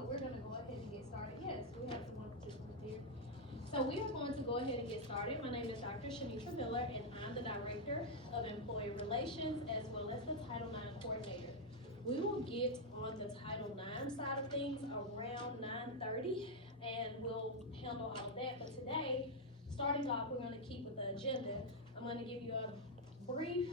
but we're gonna go ahead and get started. Yes, we have one participant here. So we are going to go ahead and get started. My name is Dr. Shanitra Miller, and I'm the Director of Employee Relations as well as the Title IX Coordinator. We will get on the Title IX side of things around 9:30, and we'll handle all of that. But today, starting off, we're gonna keep with the agenda. I'm gonna give you a brief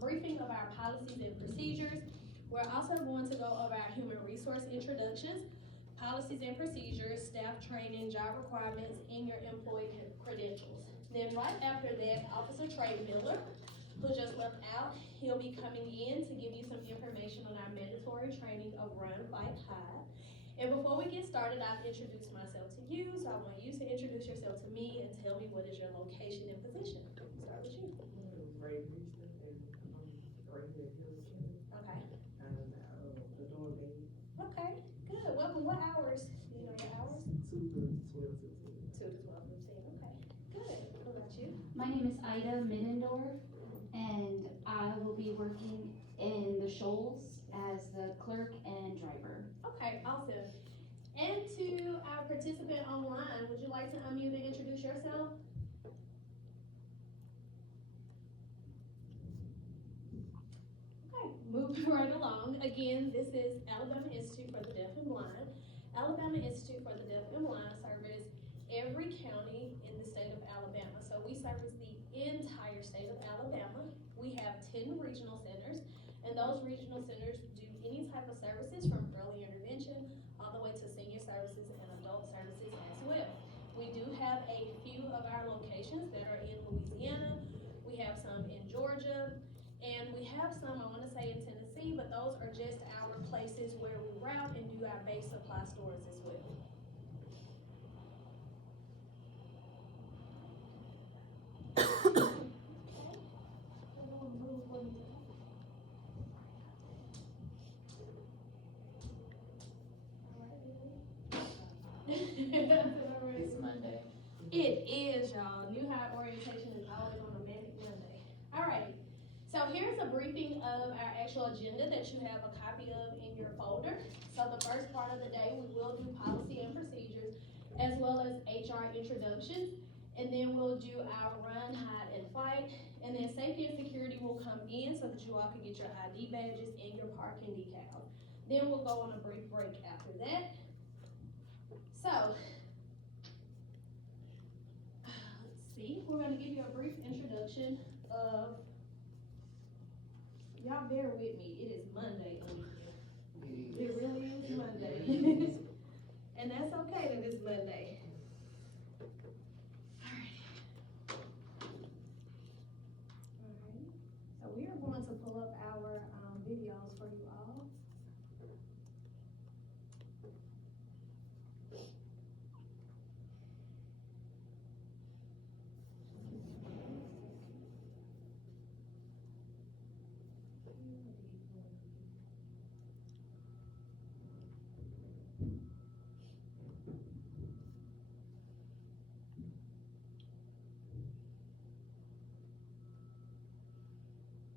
briefing of our policies and procedures. We're also going to go over our human resource introductions, policies and procedures, staff training, job requirements, and your employee credentials. Then right after that, Officer Trey Miller, who just left out, he'll be coming in to give you some information on our mandatory training of Run, Fight, Hide. And before we get started, I've introduced myself to you, so I want you to introduce yourself to me and tell me what is your location and position. Start with you. Ray Houston and right here at Hills County. Okay. And the door baby. Okay, good. Welcome. What hours? Do you know your hours? 2 to 12:15. 2 to 12:15. Okay, good. What about you? My name is Ida Middendorf, and I will be working in the Shoals as the clerk and driver. Okay, awesome. And to our participant online, would you like to unmute and introduce yourself? Okay, moving right along. Again, this is Alabama Institute for the Deaf and Blind. Alabama Institute for the Deaf and Blind service every county in the state of Alabama. So we service the entire state of Alabama. We have 10 regional centers, and those regional centers do any type of services from early intervention all the way to senior services and adult services as well. We do have a few of our locations that are in Louisiana. We have some in Georgia, and we have some, I wanna say in Tennessee, but those are just our places where we route and do our base supply stores as well. It's Monday. It is, y'all. New hire orientation is always on a manic Monday. Alrighty, so here's a briefing of our actual agenda that you have a copy of in your folder. So the first part of the day, we will do policy and procedures as well as HR introductions. And then we'll do our run, hide, and fight. And then safety and security will come in so that you all can get your ID badges and your parking decals. Then we'll go on a brief break after that. So, let's see, we're gonna give you a brief introduction of, y'all bear with me, it is Monday on here. It really is Monday. And that's okay that it's Monday. Alright, so we are going to pull up our videos for you all.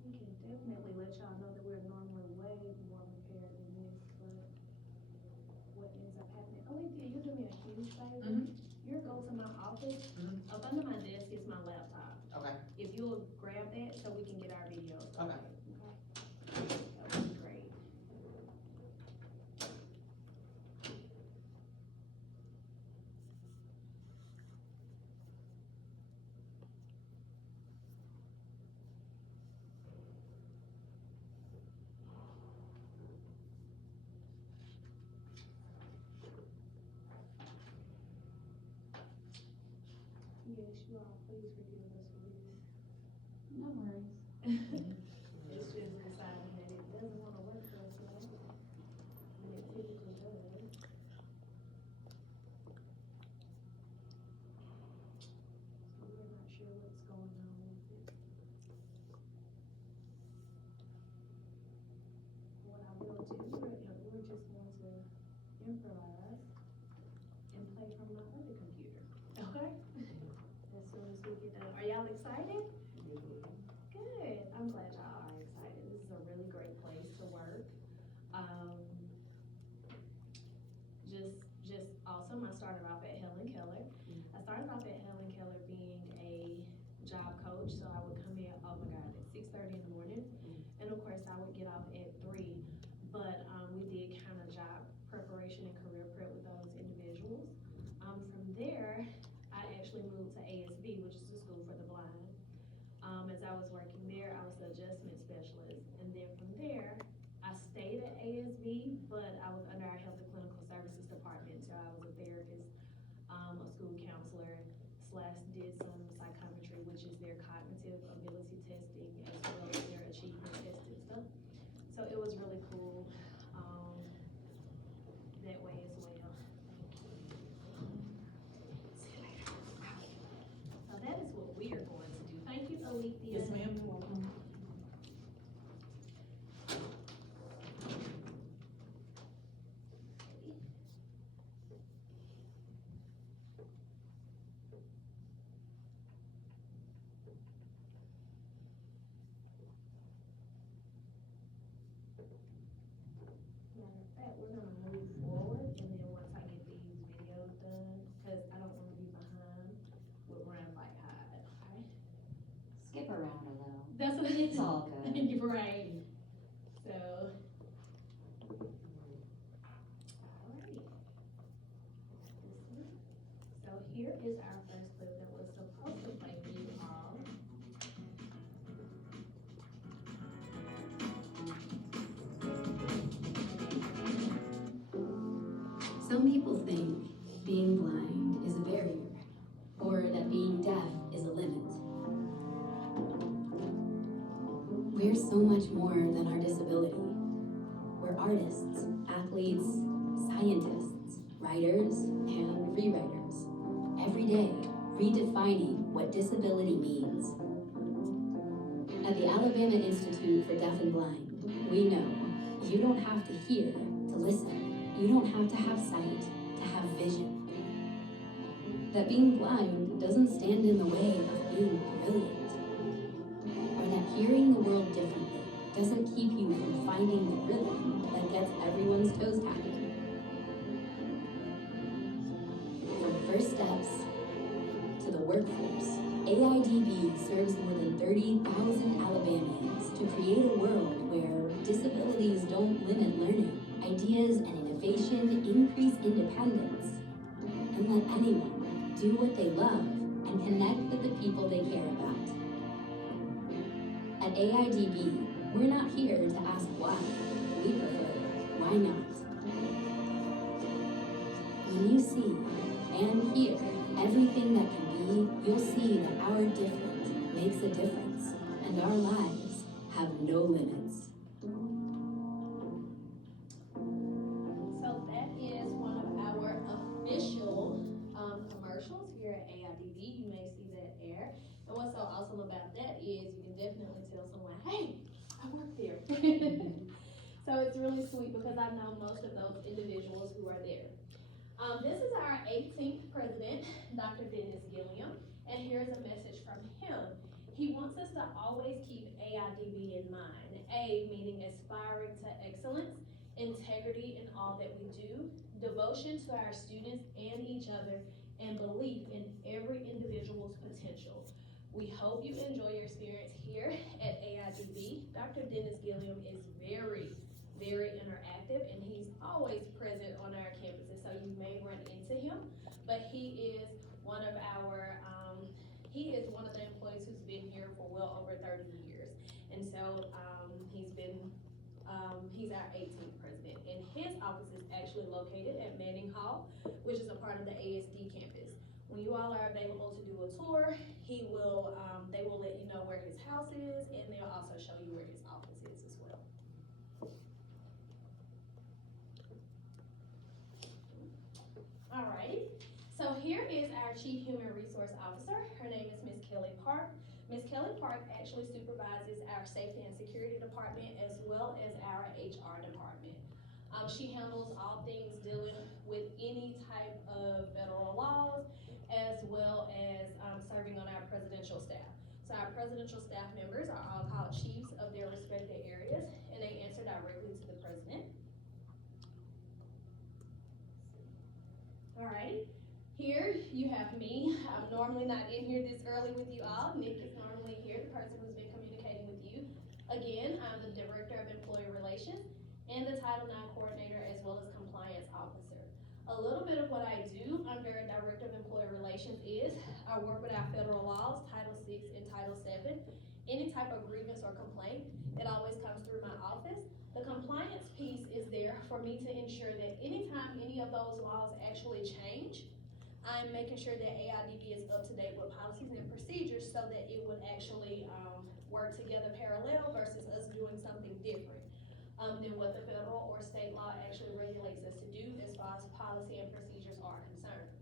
We can definitely let y'all know that we're normally way more prepared than this, but what ends up happening, Alethea, you do me a huge favor. You go to my office, up under my desk is my laptop. Okay. If you'll grab that so we can get our videos. Okay. That would be great. Yes, you all, please forgive us for this. No worries. It's just deciding that it doesn't wanna work for us now. And it typically does. So we're not sure what's going on with it. What I will do, we're just going to improvise and play from my other computer, okay? As soon as we get done, are y'all excited? Good, I'm glad y'all are excited. This is a really great place to work. / did some psychometry, which is their cognitive ability testing as well as their achievement test and stuff. So it was really cool, that way as well. See you later. So that is what we are going to do. Thank you, Alethea. Yes, ma'am, you're welcome. Matter of fact, we're gonna move forward, and then once I get these videos done, cause I don't wanna be behind with Run Fight Hide, okay? Skip around a little. That's what it is. It's all good. You're right. So. Alrighty. This one. So here is our first clip that was supposed to play for you all. Some people think being blind is a barrier, or that being deaf is a limit. We're so much more than our disability. We're artists, athletes, scientists, writers, and rewriters. Every day, redefining what disability means. At the Alabama Institute for Deaf and Blind, we know you don't have to hear to listen. You don't have to have sight to have vision. That being blind doesn't stand in the way of being brilliant. Or that hearing the world differently doesn't keep you from finding the rhythm that gets everyone's toes tapping. From first steps to the workforce, AIDB serves more than 30,000 Alabamians to create a world where disabilities don't limit learning, ideas and innovation increase independence, and let anyone do what they love and connect with the people they care about. At AIDB, we're not here to ask why. We prefer why not. When you see and hear everything that can be, you'll see that our different makes a difference, and our lives have no limits. So that is one of our official commercials here at AIDB. You may see that air. And what's so awesome about that is you can definitely tell someone, hey, I work there. So it's really sweet because I know most of those individuals who are there. This is our 18th president, Dr. Dennis Gilliam, and here's a message from him. He wants us to always keep AIDB in mind. A meaning aspiring to excellence, integrity in all that we do, devotion to our students and each other, and belief in every individual's potential. We hope you enjoy your experience here at AIDB. Dr. Dennis Gilliam is very, very interactive, and he's always present on our campuses, so you may run into him, but he is one of the employees who's been here for well over 30 years. And so, he's our 18th president, and his office is actually located at Manning Hall, which is a part of the ASD campus. When you all are available to do a tour, they will let you know where his house is, and they'll also show you where his office is as well. Alrighty, so here is our Chief Human Resource Officer. Her name is Ms. Kelly Park. Ms. Kelly Park actually supervises our Safety and Security Department as well as our HR department. She handles all things dealing with any type of federal laws as well as serving on our presidential staff. So our presidential staff members are all called chiefs of their respective areas, and they answer directly to the president. Alrighty, here you have me. I'm normally not in here this early with you all. Nick is normally here, the person who's been communicating with you. Again, I'm the Director of Employee Relations and the Title IX Coordinator as well as Compliance Officer. A little bit of what I do under Director of Employee Relations is I work with our federal laws, Title VI and Title VII. Any type of grievance or complaint, it always comes through my office. The compliance piece is there for me to ensure that anytime any of those laws actually change, I'm making sure that AIDB is up to date with policies and procedures so that it would actually, work together parallel versus us doing something different, than what the federal or state law actually regulates us to do as far as policy and procedures are concerned.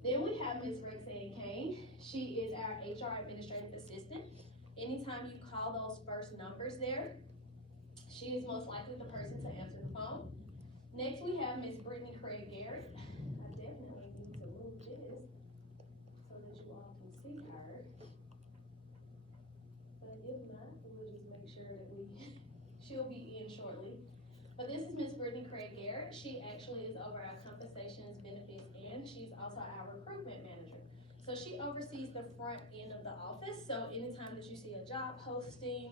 Then we have Ms. Roxanne Kane. She is our HR administrative assistant. Anytime you call those first numbers there, she is most likely the person to answer the phone. Next, we have Ms. Brittany Craig Garrett. I definitely need to move this so that you all can see her. But if not, we'll just make sure that she'll be in shortly. But this is Ms. Brittany Craig Garrett. She actually is over our compensations, benefits, and she's also our recruitment manager. So she oversees the front end of the office. So anytime that you see a job posting,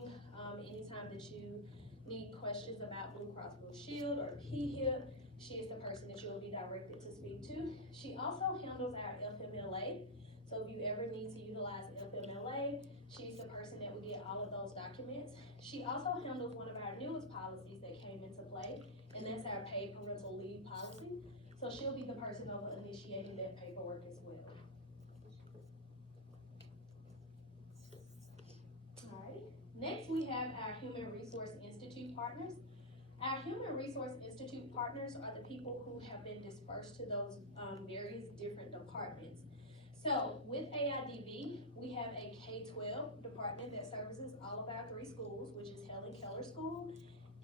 anytime that you need questions about Blue Cross Blue Shield or PHIP, she is the person that you will be directed to speak to. She also handles our FMLA. So if you ever need to utilize FMLA, she's the person that will get all of those documents. She also handles one of our newest policies that came into play, and that's our paid parental leave policy. So she'll be the person over initiating that paperwork as well. Alright, next we have our Human Resource Institute partners. Our Human Resource Institute partners are the people who have been dispersed to those various different departments. So with AIDB, we have a K-12 department that services all of our 3 schools, which is Helen Keller School,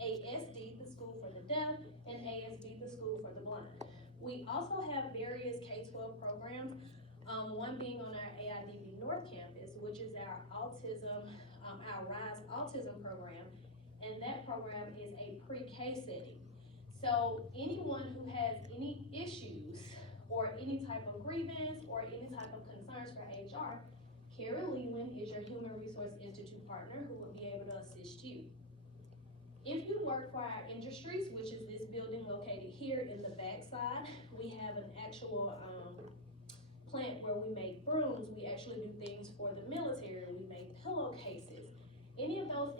ASD, the school for the deaf, and ASB, the school for the blind. We also have various K-12 programs, one being on our AIDB North Campus, which is our autism, our RISE autism program, and that program is a pre-K setting. So anyone who has any issues or any type of grievance or any type of concerns for HR, Carrie Leland is your Human Resource Institute partner who will be able to assist you. If you work for our industries, which is this building located here in the back side, we have an actual plant where we make brooms. We actually do things for the military. We make pillowcases. Any of those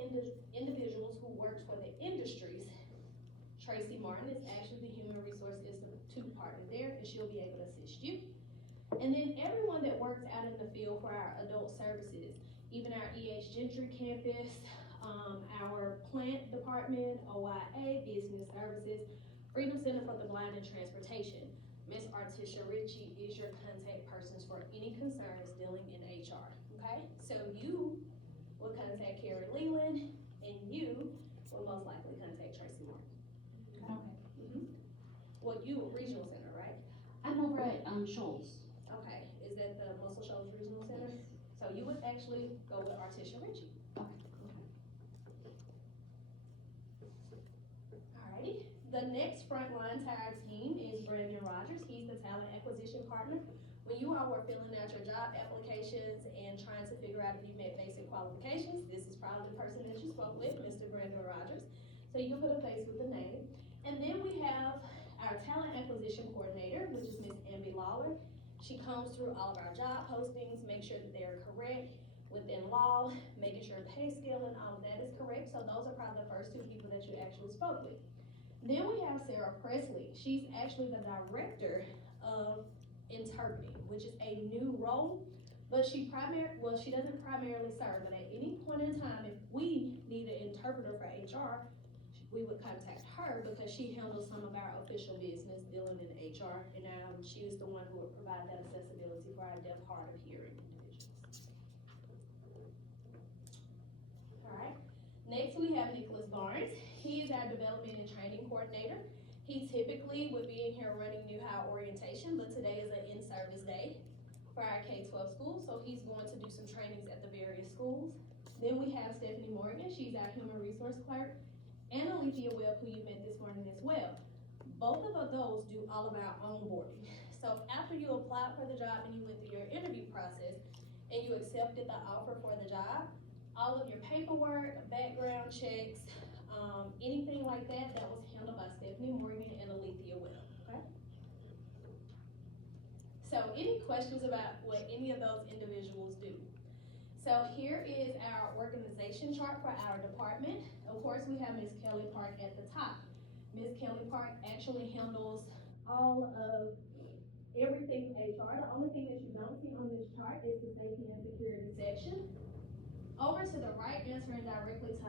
individuals who works for the industries, Tracy Martin is actually the Human Resource Institute partner there, and she'll be able to assist you. And then everyone that works out in the field for our adult services, even our E.H. Gentry campus, our plant department, OIA, business services, Freedom Center for the Blind and Transportation. Ms. Artisha Ritchie is your contact persons for any concerns dealing in HR, okay? So you will contact Carrie Leland, and you will most likely contact Tracy Martin. Okay. Well, you, Regional Center, right? I'm over at, Shoals. Okay, is that the Muscle Shoals Regional Center? So you would actually go with Artisha Ritchie. Alrighty, the next frontline to our team is Brandon Rogers. He's the talent acquisition partner. When you all were filling out your job applications and trying to figure out if you met basic qualifications, this is probably the person that you spoke with, Mr. Brandon Rogers. So you put a face with the name. And then we have our talent acquisition coordinator, which is Ms. Amby Lawler. She combs through all of our job postings, make sure that they're correct within law, making sure pay scale and all of that is correct. So those are probably the first 2 people that you actually spoke with. Then we have Sarah Presley. She's actually the director of interpreting, which is a new role, but she doesn't primarily serve, but at any point in time, if we need an interpreter for HR, we would contact her because she handles some of our official business dealing in HR, and she is the one who would provide that accessibility for our deaf, hard of hearing individuals. All right, next we have Nicholas Barnes. He is our development and training coordinator. He typically would be in here running New Hire orientation, but today is an in-service day for our K-12 schools, so he's going to do some trainings at the various schools. Then we have Stephanie Morgan. She's our human resource clerk, and Alethea Webb, who you met this morning as well. Both of those do all of our onboarding. So after you applied for the job and you went through your interview process and you accepted the offer for the job, all of your paperwork, background checks, anything like that, that was handled by Stephanie Morgan and Alethea Webb, okay? So any questions about what any of those individuals do? So here is our organization chart for our department. Of course, we have Ms. Kelly Park at the top. Ms. Kelly Park actually handles all of everything HR. The only thing that you don't see on this chart is the safety and security section. Over to the right, answering directly to